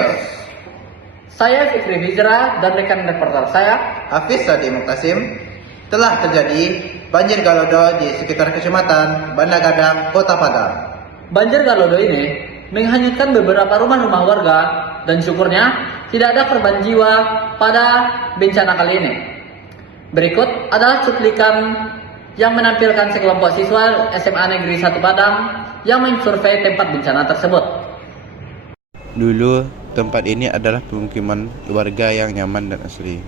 News. Saya Fikri Hijrah dan rekan reporter saya Hafiz Sadi Muqtasim. Telah terjadi banjir galodo di sekitar Kecamatan Banda Gadang, Kota Padang. Banjir Galodo ini menghanyutkan beberapa rumah-rumah warga dan syukurnya tidak ada korban jiwa pada bencana kali ini. Berikut adalah cuplikan yang menampilkan sekelompok siswa SMA Negeri 1 Padang yang mensurvei tempat bencana tersebut. Dulu, tempat ini adalah pemukiman warga yang nyaman dan asri.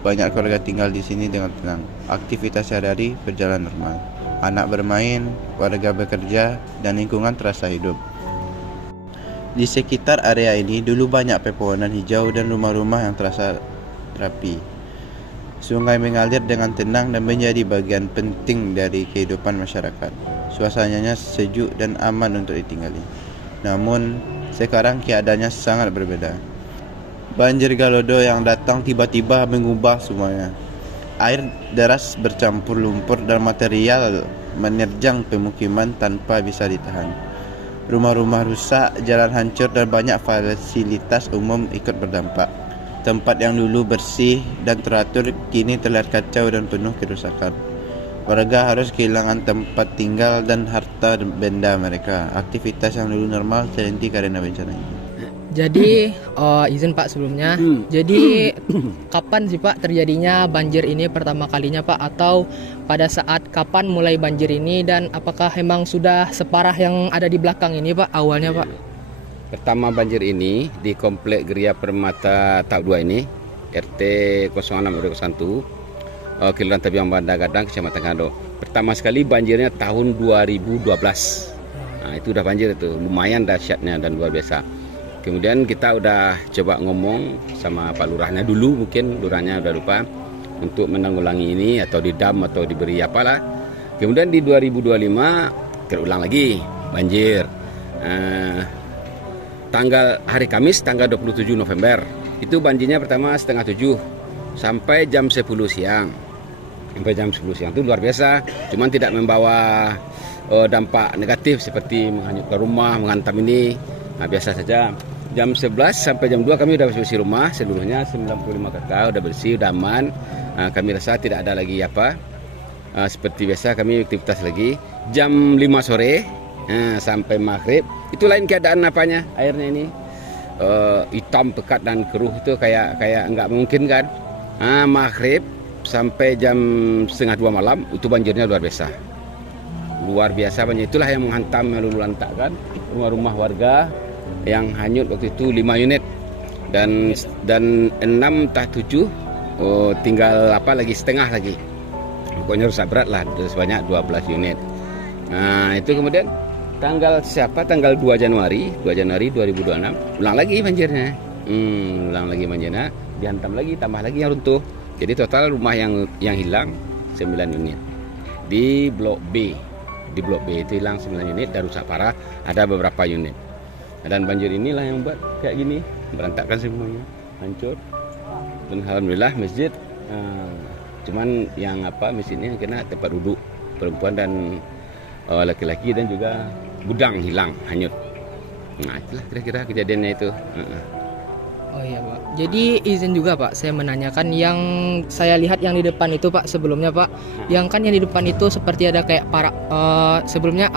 Banyak keluarga tinggal di sini dengan tenang. Aktivitas sehari-hari berjalan normal. Anak bermain, warga bekerja, dan lingkungan terasa hidup. Di sekitar area ini dulu banyak pepohonan hijau dan rumah-rumah yang terasa rapi. Sungai mengalir dengan tenang dan menjadi bagian penting dari kehidupan masyarakat. Suasananya sejuk dan aman untuk ditinggali. Namun, sekarang keadaannya sangat berbeda. Banjir Galodo yang datang tiba-tiba mengubah semuanya. Air deras bercampur lumpur dan material menerjang pemukiman tanpa bisa ditahan. Rumah-rumah rusak, jalan hancur dan banyak fasilitas umum ikut berdampak. Tempat yang dulu bersih dan teratur kini terlihat kacau dan penuh kerusakan. Warga harus kehilangan tempat tinggal dan harta benda mereka. Aktivitas yang dulu normal terhenti karena bencana ini. Jadi izin Pak sebelumnya. Jadi kapan sih Pak terjadinya banjir ini pertama kalinya Pak, atau pada saat kapan mulai banjir ini, dan apakah memang sudah separah yang ada di belakang ini Pak awalnya Pak? Pertama banjir ini di Komplek Geria Permata Tahap 2 ini, RT 06 RW 1, Kelurahan Tabiang Banda Gadang, Kecamatan Gado. Pertama sekali banjirnya tahun 2012. Nah, itu udah banjir itu, lumayan dahsyatnya dan luar biasa. Kemudian kita udah coba ngomong sama Pak Lurahnya dulu, mungkin Lurahnya udah lupa, untuk menanggulangi ini atau didam atau diberi apalah. Kemudian di 2025 terulang lagi banjir. Hari Kamis tanggal 27 November itu banjirnya pertama setengah 7 sampai jam 10 siang. Sampai jam 10 siang itu luar biasa, cuman tidak membawa dampak negatif seperti menghanyutkan rumah, menghantam ini. Nah, biasa saja. Jam 11 sampai jam 2 kami sudah bersih rumah seluruhnya 95 kakak, sudah bersih, sudah aman. Nah, kami rasa tidak ada lagi seperti biasa kami aktivitas lagi. Jam 5 sore sampai maghrib itu lain keadaan apanya, airnya ini hitam pekat dan keruh, itu kayak nggak mungkin kan. Maghrib sampai jam setengah 2 malam itu banjirnya luar biasa banjir. Itulah yang menghantam, melulu lantakkan rumah-rumah warga yang hanyut waktu itu 5 unit dan 6 entah 7 tinggal lagi setengah lagi, pokoknya rusak berat lah, sebanyak 12 unit. Nah, itu kemudian tanggal 2 Januari 2026 ulang lagi banjirnya. Dihantam lagi, tambah lagi yang runtuh. Jadi total rumah yang hilang 9 unit. Di blok B itu hilang 9 unit dan rusak parah, ada beberapa unit. Dan banjir inilah yang buat kayak gini, berantakan semuanya, hancur. Dan alhamdulillah masjid, cuman yang masjidnya kena tempat duduk perempuan dan laki-laki, dan juga gudang hilang, hanyut. Nah, itulah kira-kira kejadiannya itu. Oh iya Pak. Jadi izin juga Pak, saya menanyakan yang saya lihat yang di depan itu Pak sebelumnya Pak. Yang kan yang di depan itu seperti ada kayak sebelumnya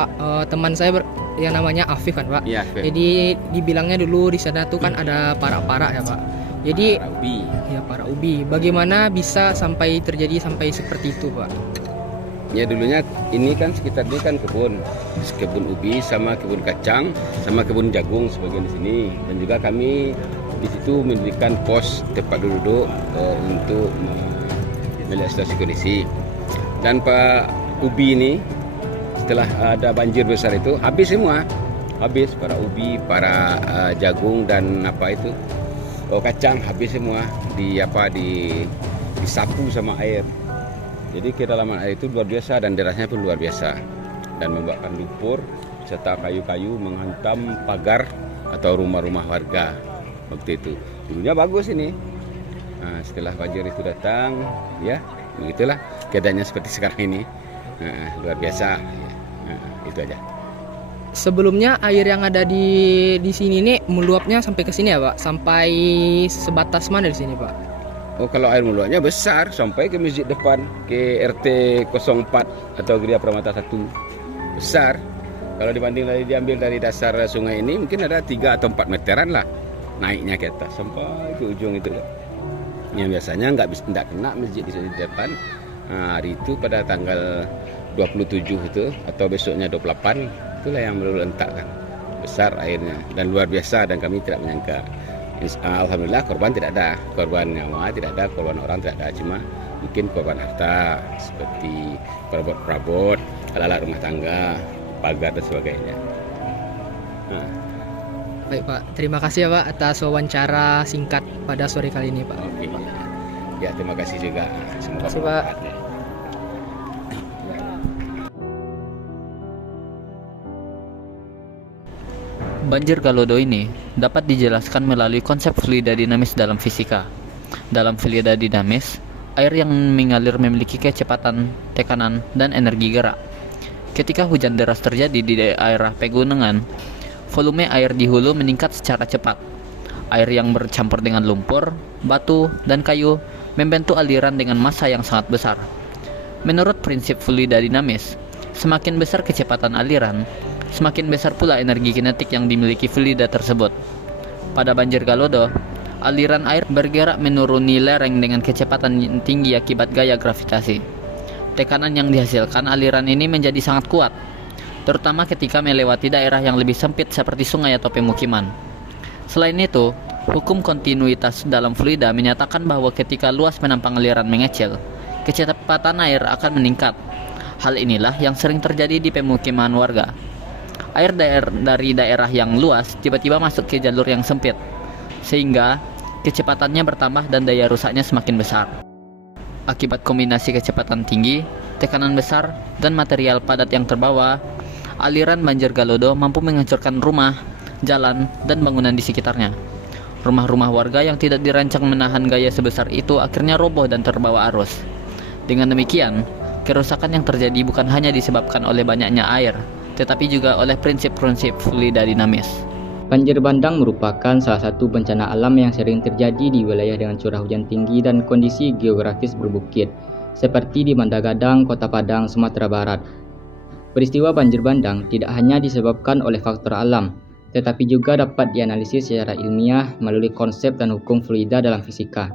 teman saya yang namanya Afif kan Pak. Ya, Afif. Jadi dibilangnya dulu di sana tuh kan ada parak-parak ya Pak. Jadi para ubi. Ya para ubi. Bagaimana bisa sampai seperti itu Pak? Ya dulunya ini kan sekitar ini kan kebun ubi sama kebun kacang sama kebun jagung sebagian di sini, dan juga kami di situ mendirikan pos tempat duduk untuk melihat situasi kondisi. Dan Pak ubi ini setelah ada banjir besar itu habis semua, para ubi, para jagung dan kacang habis semua disapu sama air. Jadi kedalaman air itu luar biasa dan derasnya pun luar biasa, dan membuatkan lumpur serta kayu-kayu menghantam pagar atau rumah-rumah warga waktu itu. Dulunya bagus ini. Nah, setelah banjir itu datang, ya begitulah keadaannya seperti sekarang ini. Luar biasa. Itu aja. sebelumnya air yang ada di sini nih meluapnya sampai ke sini ya Pak? Sampai sebatas mana di sini Pak? Oh, kalau air meluapnya besar sampai ke masjid depan, ke RT 04 atau Geria Pramata 1. Besar. Kalau dibanding diambil dari dasar sungai ini mungkin ada 3 atau 4 meteran lah naiknya ke atas sampai ke ujung itu. Yang biasanya nggak kena masjid di sini di depan. Nah, hari itu pada tanggal 27 itu atau besoknya 28 itulah yang melulu entakkan. Besar airnya dan luar biasa dan kami tidak menyangka. Alhamdulillah korban tidak ada, korban nyawa tidak ada, korban orang tidak ada, cuma mungkin korban harta seperti perabot-perabot, alat-alat rumah tangga, pagar dan sebagainya. Nah. Baik Pak, terima kasih ya Pak atas wawancara singkat pada sore kali ini Pak. Oke. Ya, terima kasih juga. Semoga Terima kasih, Pak. bermanfaat, ya. Banjir Galodo ini dapat dijelaskan melalui konsep fluida dinamis dalam fisika. Dalam fluida dinamis, air yang mengalir memiliki kecepatan, tekanan, dan energi gerak. Ketika hujan deras terjadi di daerah pegunungan, volume air di hulu meningkat secara cepat. Air yang bercampur dengan lumpur, batu, dan kayu membentuk aliran dengan massa yang sangat besar. Menurut prinsip fluida dinamis, semakin besar kecepatan aliran, semakin besar pula energi kinetik yang dimiliki fluida tersebut. Pada banjir Galodo, aliran air bergerak menuruni lereng dengan kecepatan tinggi akibat gaya gravitasi. Tekanan yang dihasilkan aliran ini menjadi sangat kuat, terutama ketika melewati daerah yang lebih sempit seperti sungai atau pemukiman. Selain itu, hukum kontinuitas dalam fluida menyatakan bahwa ketika luas menampang aliran mengecil, kecepatan air akan meningkat. Hal inilah yang sering terjadi di pemukiman warga. Air dari daerah yang luas tiba-tiba masuk ke jalur yang sempit, sehingga kecepatannya bertambah dan daya rusaknya semakin besar. Akibat kombinasi kecepatan tinggi, tekanan besar, dan material padat yang terbawa, aliran banjir Galodo mampu menghancurkan rumah, jalan, dan bangunan di sekitarnya. Rumah-rumah warga yang tidak dirancang menahan gaya sebesar itu akhirnya roboh dan terbawa arus. Dengan demikian, kerusakan yang terjadi bukan hanya disebabkan oleh banyaknya air, tetapi juga oleh prinsip-prinsip fluida dinamis. Banjir bandang merupakan salah satu bencana alam yang sering terjadi di wilayah dengan curah hujan tinggi dan kondisi geografis berbukit, seperti di Bandagadang, Kota Padang, Sumatera Barat. Peristiwa banjir bandang tidak hanya disebabkan oleh faktor alam, tetapi juga dapat dianalisis secara ilmiah melalui konsep dan hukum fluida dalam fisika.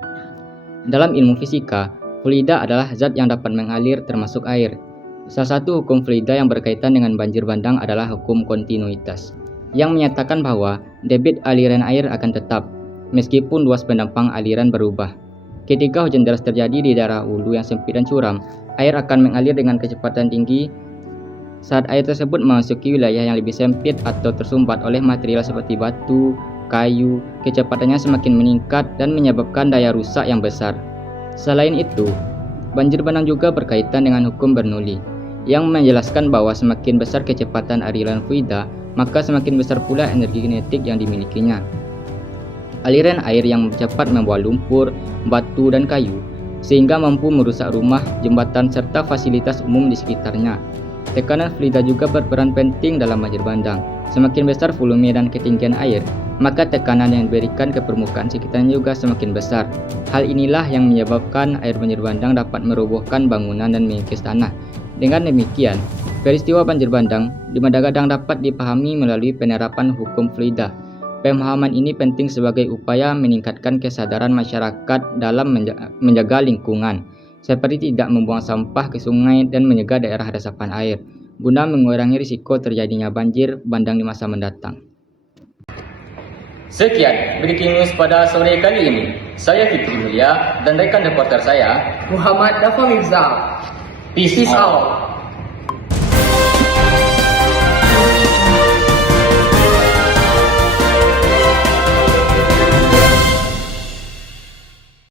Dalam ilmu fisika, fluida adalah zat yang dapat mengalir termasuk air. Salah satu hukum fluida yang berkaitan dengan banjir bandang adalah hukum kontinuitas, yang menyatakan bahwa debit aliran air akan tetap, meskipun luas penampang aliran berubah. Ketika hujan deras terjadi di daerah hulu yang sempit dan curam, air akan mengalir dengan kecepatan tinggi. Saat air tersebut memasuki wilayah yang lebih sempit atau tersumbat oleh material seperti batu, kayu, kecepatannya semakin meningkat dan menyebabkan daya rusak yang besar. Selain itu, banjir bandang juga berkaitan dengan hukum Bernoulli, yang menjelaskan bahwa semakin besar kecepatan aliran fluida, maka semakin besar pula energi kinetik yang dimilikinya. Aliran air yang cepat membawa lumpur, batu, dan kayu, sehingga mampu merusak rumah, jembatan, serta fasilitas umum di sekitarnya. Tekanan fluida juga berperan penting dalam banjir bandang. Semakin besar volume dan ketinggian air, maka tekanan yang diberikan ke permukaan sekitarnya juga semakin besar. Hal inilah yang menyebabkan air banjir bandang dapat merobohkan bangunan dan mengikis tanah. Dengan demikian, peristiwa banjir bandang di Bandagadang dapat dipahami melalui penerapan hukum fluida. Pemahaman ini penting sebagai upaya meningkatkan kesadaran masyarakat dalam menjaga lingkungan, seperti tidak membuang sampah ke sungai dan menjaga daerah resapan air, guna mengurangi risiko terjadinya banjir bandang di masa mendatang. Sekian breaking news pada sore kali ini. Saya Fitri Mulia dan rekan reporter saya Muhammad Dafa Mirzal. Peace out.